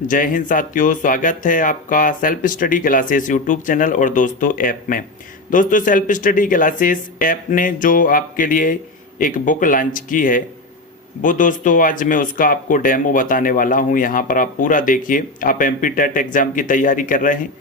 जय हिंद साथियों, स्वागत है आपका self study classes YouTube channel और दोस्तों ऐप में। दोस्तों सेल्फ स्टडी क्लासेस ऐप ने जो आपके लिए एक बुक लॉन्च की है वो दोस्तों आज मैं उसका आपको डेमो बताने वाला हूं। यहां पर आप पूरा देखिए। आप एमपी टेट एग्ज़ाम की तैयारी कर रहे हैं,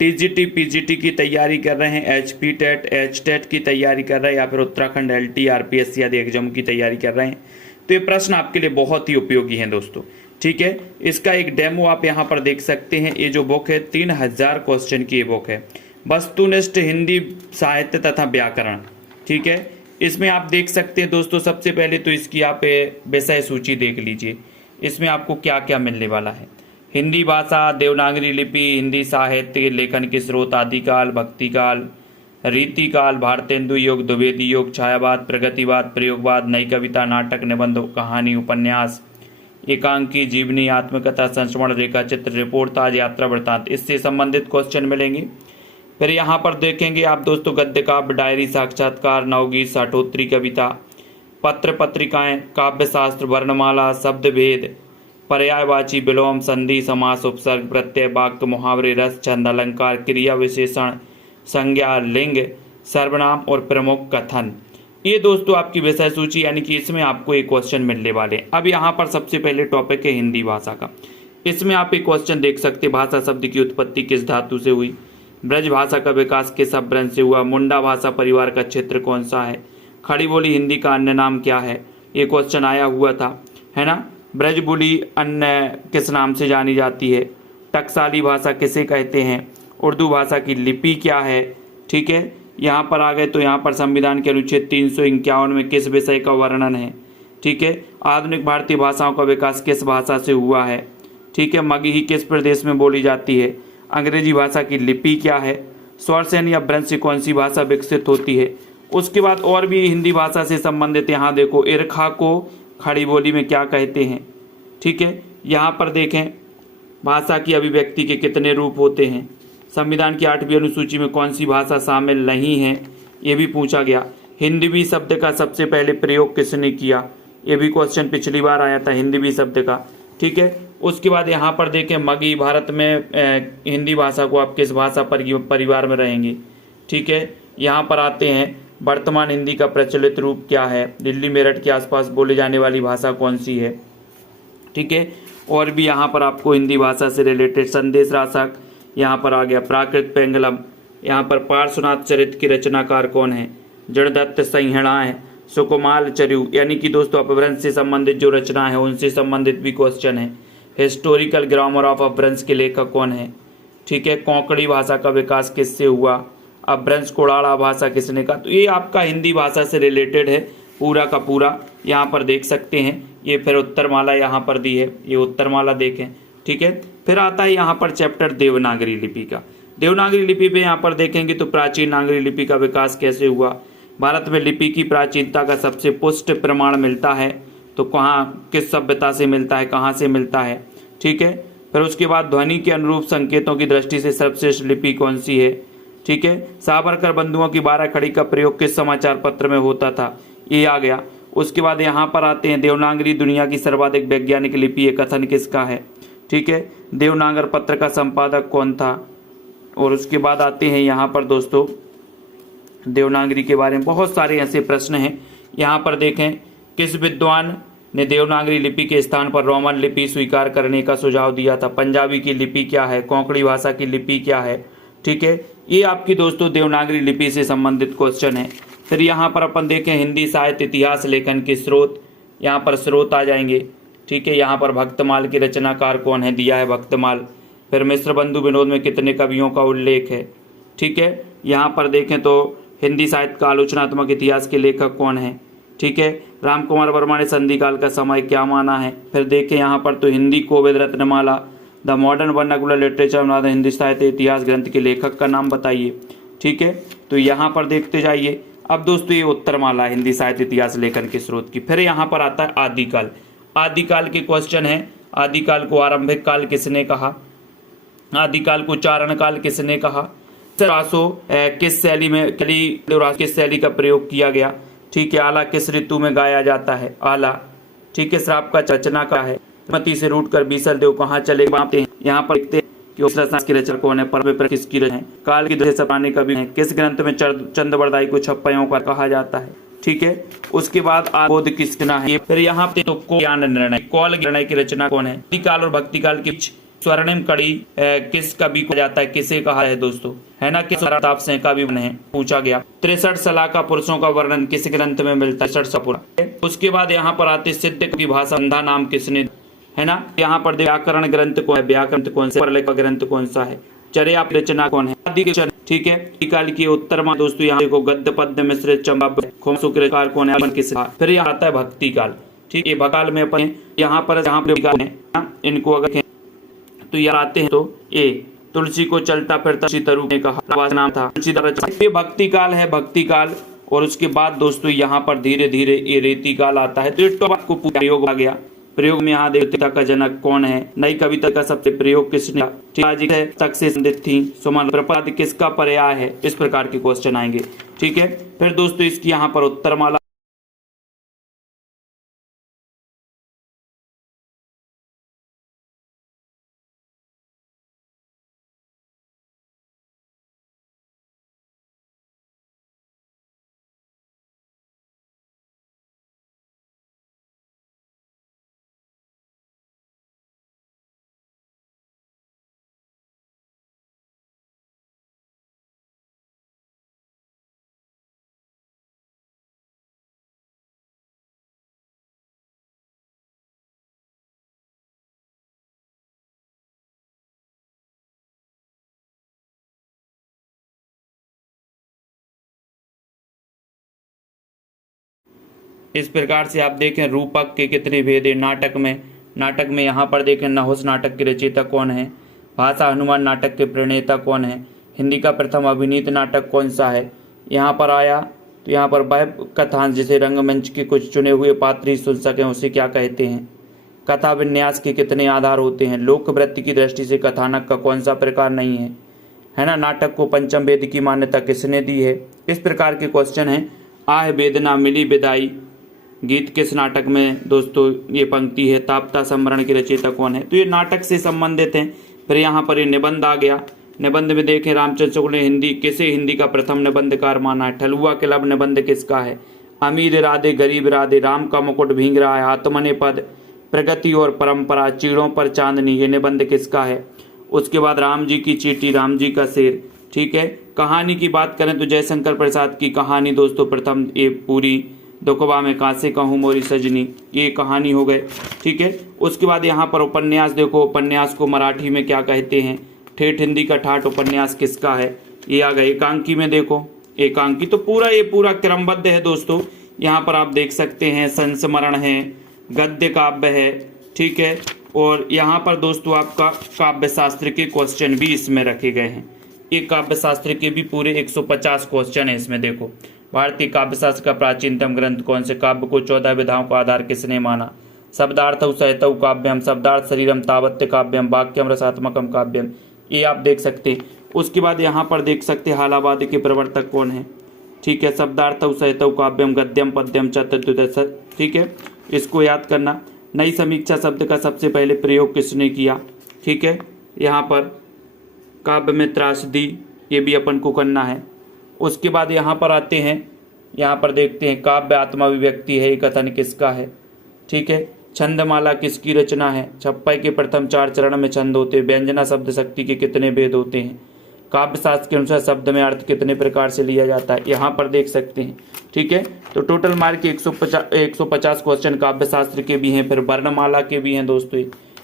टीजीटी पीजीटी की तैयारी कर रहे हैं, एचपी टेट एच टेट की तैयारी कर रहे हैं या फिर उत्तराखंड एलटी आरपीएससी आदि एग्जाम की तैयारी कर रहे हैं तो ये प्रश्न आपके लिए बहुत ही उपयोगी हैं दोस्तों। ठीक है, इसका एक डेमो आप यहाँ पर देख सकते हैं। ये जो बुक है 3000 क्वेश्चन की ये बुक है, वस्तुनिष्ठ हिंदी साहित्य तथा व्याकरण। ठीक है, इसमें आप देख सकते हैं दोस्तों, सबसे पहले तो इसकी आप विषय सूची देख लीजिए। इसमें आपको क्या क्या मिलने वाला है। हिंदी भाषा, देवनागरी लिपि, हिंदी साहित्य, लेखन के स्रोत, आदिकाल, भक्तिकाल, रीतिकाल, भारतेंदु युग, द्विवेदी युग, छायावाद, प्रगतिवाद, प्रयोगवाद, नई कविता, नाटक, निबंध, कहानी, उपन्यास, एकांकी, जीवनी, आत्मकथा, संस्मरण, रेखा चित्र, रिपोर्ट, आज यात्रा वृत्तांत, इससे संबंधित क्वेश्चन मिलेंगे। फिर यहाँ पर देखेंगे आप दोस्तों गद्य काव्य, डायरी, साक्षात्कार, नवगीत, साठोत्तरी कविता, पत्र पत्रिकाएं, काव्यशास्त्र, वर्णमाला, शब्द भेद, पर्यायवाची, विलोम, संधि, समास, उपसर्ग, प्रत्यय, वाक्य, मुहावरे, रस, छंद, अलंकार, क्रिया विशेषण, संज्ञा, लिंग, सर्वनाम और प्रमुख कथन। ये दोस्तों आपकी विषय सूची, यानी कि इसमें आपको एक क्वेश्चन मिलने वाले हैं। अब यहाँ पर सबसे पहले टॉपिक है हिंदी भाषा का। इसमें आप एक क्वेश्चन देख सकते हैं, भाषा शब्द की उत्पत्ति किस धातु से हुई, ब्रज भाषा का विकास किस अपभ्रंश से हुआ, मुंडा भाषा परिवार का क्षेत्र कौन सा है, खड़ी बोली हिंदी का अन्य नाम क्या है। ये क्वेश्चन आया हुआ था, है ना। ब्रज बोली अन्य किस नाम से जानी जाती है, टकसाली भाषा किसे कहते हैं, उर्दू भाषा की लिपि क्या है। ठीक है, यहाँ पर आ गए तो यहाँ पर संविधान के अनुच्छेद 351 में किस विषय का वर्णन है। ठीक है, आधुनिक भारतीय भाषाओं का विकास किस भाषा से हुआ है। ठीक है, मगही किस प्रदेश में बोली जाती है, अंग्रेजी भाषा की लिपि क्या है, स्वरसेन या भ्रंश से कौन सी भाषा विकसित होती है। उसके बाद और भी हिंदी भाषा से संबंधित यहाँ देखो, ईर्खा को खड़ी बोली में क्या कहते हैं। ठीक है, यहाँ पर देखें भाषा की अभिव्यक्ति के कितने रूप होते हैं, संविधान की 8वीं अनुसूची में कौन सी भाषा शामिल नहीं है, ये भी पूछा गया। हिंदवी शब्द का सबसे पहले प्रयोग किसने किया, ये भी क्वेश्चन पिछली बार आया था हिंदवी शब्द का। ठीक है, उसके बाद यहाँ पर देखें मगही, भारत में हिंदी भाषा को आप किस भाषा परिवार में रहेंगे। ठीक है, यहाँ पर आते हैं वर्तमान हिंदी का प्रचलित रूप क्या है, दिल्ली मेरठ के आसपास बोली जाने वाली भाषा कौन सी है। ठीक है, और भी यहाँ पर आपको हिंदी भाषा से रिलेटेड संदेश राशक, यहाँ पर आ गया प्राकृत पेंगलम, यहाँ पर पार्श्वनाथ चरित के रचनाकार कौन है, जड़दत्त संहिताएं, सुकुमाल चरु, यानी कि दोस्तों अपभ्रंश से संबंधित जो रचना है उनसे संबंधित भी क्वेश्चन है। हिस्टोरिकल ग्रामर ऑफ अपभ्रंश के लेखक कौन है। ठीक है, कोंकणी भाषा का विकास किससे हुआ, अपभ्रंश कोड़ाड़ा भाषा किसने कहा। तो ये आपका हिंदी भाषा से रिलेटेड है पूरा का पूरा, यहाँ पर देख सकते हैं। ये फिर उत्तरमाला यहाँ पर दी है, ये उत्तरमाला देखें। ठीक है, फिर आता है यहाँ पर चैप्टर देवनागरी लिपि का। देवनागरी लिपि पे यहाँ पर देखेंगे तो प्राचीन नागरी लिपि का विकास कैसे हुआ, भारत में लिपि की प्राचीनता का सबसे पुष्ट प्रमाण मिलता है तो कहाँ किस सभ्यता से मिलता है, कहाँ से मिलता है। ठीक है, फिर उसके बाद ध्वनि के अनुरूप संकेतों की दृष्टि से सर्वश्रेष्ठ लिपि कौन सी है। ठीक है, सावरकर बंधुओं की 12 खड़ी का प्रयोग किस समाचार पत्र में होता था, ये आ गया। उसके बाद यहाँ पर आते हैं देवनागरी दुनिया की सर्वाधिक वैज्ञानिक लिपि, ये कथन किसका है। ठीक है, देवनागर पत्र का संपादक कौन था। और उसके बाद आते हैं यहाँ पर दोस्तों देवनागरी के बारे में बहुत सारे ऐसे प्रश्न हैं। यहाँ पर देखें किस विद्वान ने देवनागरी लिपि के स्थान पर रोमन लिपि स्वीकार करने का सुझाव दिया था, पंजाबी की लिपि क्या है, कोंकणी भाषा की लिपि क्या है। ठीक है, ये आपकी दोस्तों देवनागरी लिपि से संबंधित क्वेश्चन है। फिर यहाँ पर अपन देखें हिंदी साहित्य इतिहास लेखन के स्रोत, यहाँ पर स्रोत आ जाएंगे। ठीक है, यहाँ पर भक्तमाल के रचनाकार कौन है, दिया है भक्तमाल। फिर मिश्र बंधु विनोद में कितने कवियों का उल्लेख है। ठीक है, यहाँ पर देखें तो हिंदी साहित्य का आलोचनात्मक इतिहास के लेखक कौन है। ठीक है, राम कुमार वर्मा ने संधिकाल का समय क्या माना है। फिर देखें यहाँ पर तो Hindi Kovid Ratnamala, the modern vernacular literature of Hindi साहित्य इतिहास ग्रंथ के लेखक का नाम बताइए। ठीक है, तो यहाँ पर देखते जाइए। अब दोस्तों ये उत्तरमाला हिंदी साहित्य इतिहास लेखन के स्रोत की। फिर यहाँ पर आता है आदिकाल। आदिकाल के क्वेश्चन है, आदिकाल को आरंभिक काल किसने कहा, आदिकाल को चारण काल किसने कहा, रासो किस शैली में किस शैली का प्रयोग किया गया। ठीक है, आला किस ऋतु में गाया जाता है, आला। ठीक है, श्राप का रचना का है, मती से रूट कर बीसल देव कहाँ चले बांपते हैं। यहाँ पर देखते हैं कि उस रचना की रचना कौन है, पर्व किसकी रचना है, काल की दृष्टि से सपनाने कवि है, किस ग्रंथ में चंद्रवरदाई को छप्पयों का कहा जाता है। ठीक है, उसके बाद बोध किसना है। फिर यहाँ पे तो ज्ञान निर्णय, कौल निर्णय की रचना कौन है। भक्ति काल और भक्ति काल के बीच स्वर्णिम कड़ी किस कवि को जाता है, किसे कहा है दोस्तों, है ना, किस ताप से कवि बने हैं, पूछा गया। 63 सलाह का पुरुषों का वर्णन किस ग्रंथ में मिलता है, 63 उसके बाद यहाँ पर आते सिद्ध की भाषा संधा नाम किसने, है ना। यहाँ पर व्याकरण ग्रंथ कौन है, व्याकरण कौन सा, परलेख ग्रंथ कौन सा है, चर्या रचना कौन है, आदि। ठीक है, काल की उत्तर में दोस्तों यहाँ देखो गद्य पद्य मिश्रित चंबा खोमसुकार कौन है, किस। फिर यहाँ आता है भक्ति काल। ठीक है, भक्ति में अपन यहाँ पर इनको अगर तो यार आते हैं तो ए तुलसी को चलता फिरता तरु ने कहा नाम था तुलसीदास। ये भक्ति काल है, भक्ति काल। और उसके बाद दोस्तों यहाँ पर धीरे धीरे ये रेती काल आता है। तो ये टॉपिक को प्रयोग आ गया। प्रयोग में यहाँ देवता का जनक कौन है, नई कविता का सबसे प्रयोग किसने, तक से संदिग्ध थी, सुमन प्रपद किसका पर्याय है, इस प्रकार के क्वेश्चन आएंगे। ठीक है, फिर दोस्तों इसकी यहाँ पर उत्तरमाला। इस प्रकार से आप देखें रूपक के कितने भेद है नाटक में यहाँ पर देखें नहुस नाटक के रचयिता कौन है, भाषा हनुमान नाटक के प्रणेता कौन है, हिंदी का प्रथम अभिनीत नाटक कौन सा है। यहाँ पर आया तो यहाँ पर वह कथांश जिसे रंगमंच के कुछ चुने हुए पात्र ही सुन सकें उसे क्या कहते हैं। कथा विन्यास के कितने आधार होते हैं, लोकवृत्ति की दृष्टि से कथानक का कौन सा प्रकार नहीं है ना। नाटक को पंचम वेद की मान्यता किसने दी है। इस प्रकार के क्वेश्चन हैं। आह वेदना मिली विदाई गीत किस नाटक में दोस्तों ये पंक्ति है, ताप्ता संवरण के रचयिता कौन है। तो ये नाटक से संबंधित हैं। फिर यहाँ पर ये निबंध आ गया। निबंध में देखें रामचंद्र शुक्ल ने हिंदी का प्रथम निबंधकार माना है। ठलुआ के लब निबंध किसका है। अमीर राधे गरीब राधे, राम का मुकुट भींग रहा है, आत्मने पद, प्रगति और परंपरा, चीड़ों पर चांदनी, ये निबंध किसका है। उसके बाद राम जी की चीटी, राम जी का शेर। ठीक है, कहानी की बात करें तो जयशंकर प्रसाद की कहानी दोस्तों प्रथम ये पूरी दुखबा में कासे कहूँ मोरी सजनी, ये कहानी हो गए। ठीक है, उसके बाद यहाँ पर उपन्यास देखो, उपन्यास को मराठी में क्या कहते हैं। ठेठ हिंदी का ठाठ उपन्यास किसका है, ये आ गए। एकांकी में देखो, एकांकी तो ये पूरा क्रमबद्ध है दोस्तों। यहाँ पर आप देख सकते हैं संस्मरण है, गद्य काव्य है। ठीक है, और यहाँ पर दोस्तों आपका काव्य शास्त्र के क्वेश्चन भी इसमें रखे गए हैं। ये काव्य शास्त्र के भी पूरे 150 क्वेश्चन है इसमें। देखो, भारतीय काव्य शास्त्र का प्राचीनतम ग्रंथ कौन से, काव्य को 14 विधाओं का आधार किसने माना, शब्दार्थौ सहितौ काव्यम, शब्दार्थ शरीरम तावत्य काव्यम, वाक्यम रसात्मकम काव्यम, ये आप देख सकते हैं। उसके बाद यहाँ पर देख सकते हैं हालावाद के प्रवर्तक कौन है। ठीक है, शब्दार्थौ सहितौ काव्यम, गद्यम पद्यम चतुर्दश। ठीक है, इसको याद करना। नई समीक्षा शब्द का सबसे पहले प्रयोग किसने किया। ठीक है, यहाँ पर काव्य में त्रासदी, ये भी अपन को करना है। उसके बाद यहाँ पर आते हैं, यहाँ पर देखते हैं काव्य आत्माभिव्यक्ति है, कथन किसका है। ठीक है, छंदमाला किसकी रचना है। छप्पय के प्रथम 4 चरण में छंद होते हैं। व्यंजना शब्द शक्ति के कितने भेद होते हैं। काव्य शास्त्र के अनुसार शब्द में अर्थ कितने प्रकार से लिया जाता है, यहाँ पर देख सकते हैं। ठीक है, तो टोटल मार्क 150 क्वेश्चन काव्य शास्त्र के भी हैं। फिर वर्णमाला के भी हैं दोस्तों,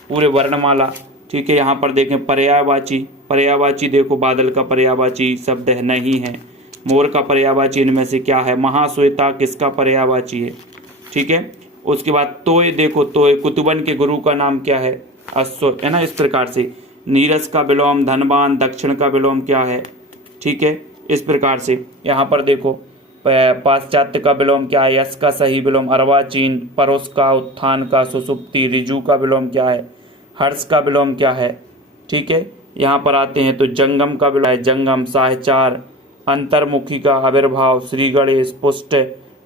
पूरे वर्णमाला। ठीक है, यहाँ पर देखें पर्यायवाची देखो, बादल का पर्यायवाची शब्द है नहीं है। मोर का पर्यायवाची इनमें से क्या है। महाश्वेता किसका पर्यायवाची है। ठीक है, उसके बाद तोय देखो, तोय कुतुबन के गुरु का नाम क्या है, अश्व, है ना। इस प्रकार से नीरस का विलोम धनवान, दक्षिण का विलोम क्या है। ठीक है, इस प्रकार से यहाँ पर देखो पाश्चात्य का विलोम क्या है, यश का सही विलोम अर्वाचीन, परोस का, उत्थान का, सुसुप्ति, ऋजु का विलोम क्या है, हर्ष का विलोम क्या है। ठीक है, यहाँ पर आते हैं तो जंगम का विलोम है जंगम, साहचार, अंतर्मुखी का आविर्भाव, श्री गणेश, पुष्ट।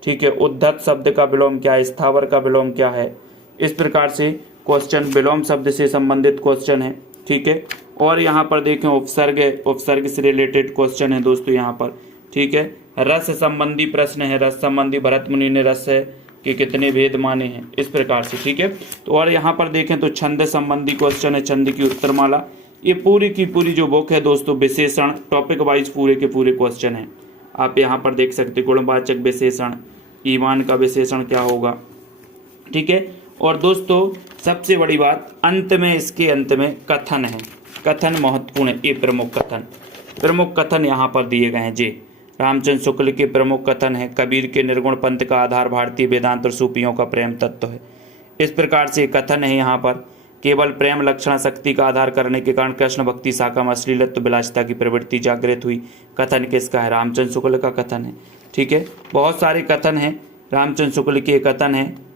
ठीक है, उद्धत शब्द का विलोम क्या है, स्थावर का विलोम क्या है। इस प्रकार से क्वेश्चन, विलोम शब्द से संबंधित क्वेश्चन है, ठीक है। और यहाँ पर देखें उपसर्ग है, उपसर्ग से रिलेटेड क्वेश्चन है दोस्तों यहाँ पर, ठीक है। रस संबंधी प्रश्न है, रस संबंधी भरत मुनि ने रस है कि कितने भेद माने हैं, इस प्रकार से, ठीक है। तो और यहाँ पर देखें तो छंद संबंधी क्वेश्चन है, छंद की उत्तरमाला। ये पूरी की पूरी जो बुक है दोस्तों विशेषण टॉपिक वाइज पूरे के पूरे क्वेश्चन हैं। आप यहाँ पर देख सकते गुणवाचक विशेषण, ईमान का विशेषण क्या होगा, ठीक है। और दोस्तों सबसे बड़ी बात अंत में, इसके अंत में कथन है, कथन महत्वपूर्ण है। ये प्रमुख कथन यहाँ पर दिए गए हैं जी। रामचंद्र शुक्ल के प्रमुख कथन है, कबीर के निर्गुण पंथ का आधार भारतीय वेदांत और सूफियों का प्रेम तत्व है। इस प्रकार से कथन है यहाँ पर, केवल प्रेम लक्षण शक्ति का आधार करने के कारण कृष्ण भक्ति शाखा में अश्लीलत्व विलासिता की प्रवृत्ति जागृत हुई। कथन किसका है? रामचंद्र शुक्ल का कथन है, ठीक है। बहुत सारे कथन हैं, रामचंद्र शुक्ल के कथन है,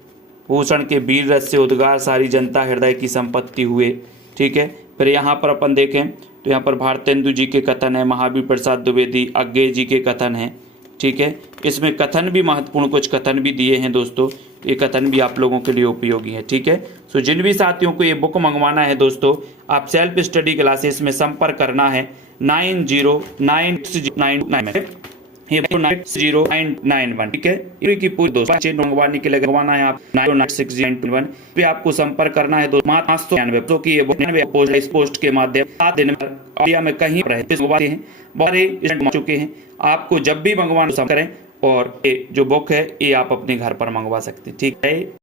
भूषण के वीर रस से उद्गार सारी जनता हृदय की संपत्ति हुए, ठीक है। फिर यहाँ पर अपन देखें तो यहाँ पर भारतेंदु जी के कथन है, महावीर प्रसाद द्विवेदी अज्ञे जी के कथन है, ठीक है। इसमें कथन भी महत्वपूर्ण कुछ कथन भी दिए हैं दोस्तों, ये कथन भी आप लोगों के लिए उपयोगी है, ठीक है। सो जिन भी साथियों को ये बुक मंगवाना है दोस्तों, आप सेल्फ स्टडी क्लासेस में संपर्क करना है 909699 ये 9091, ठीक है। की पूरी दोस्तों मंगवाने के लिए मंगवाना है आप 909691 पे आपको संपर्क करना है दोस्तों। 599 की ये बुक इस पोस्ट के माध्यम 7 दिन में इंडिया में कहीं रहते हैं, बहुत चुके हैं। आपको जब भी मंगवाना करें, और ये जो बुक है ये आप अपने घर पर मंगवा सकते हैं, ठीक है।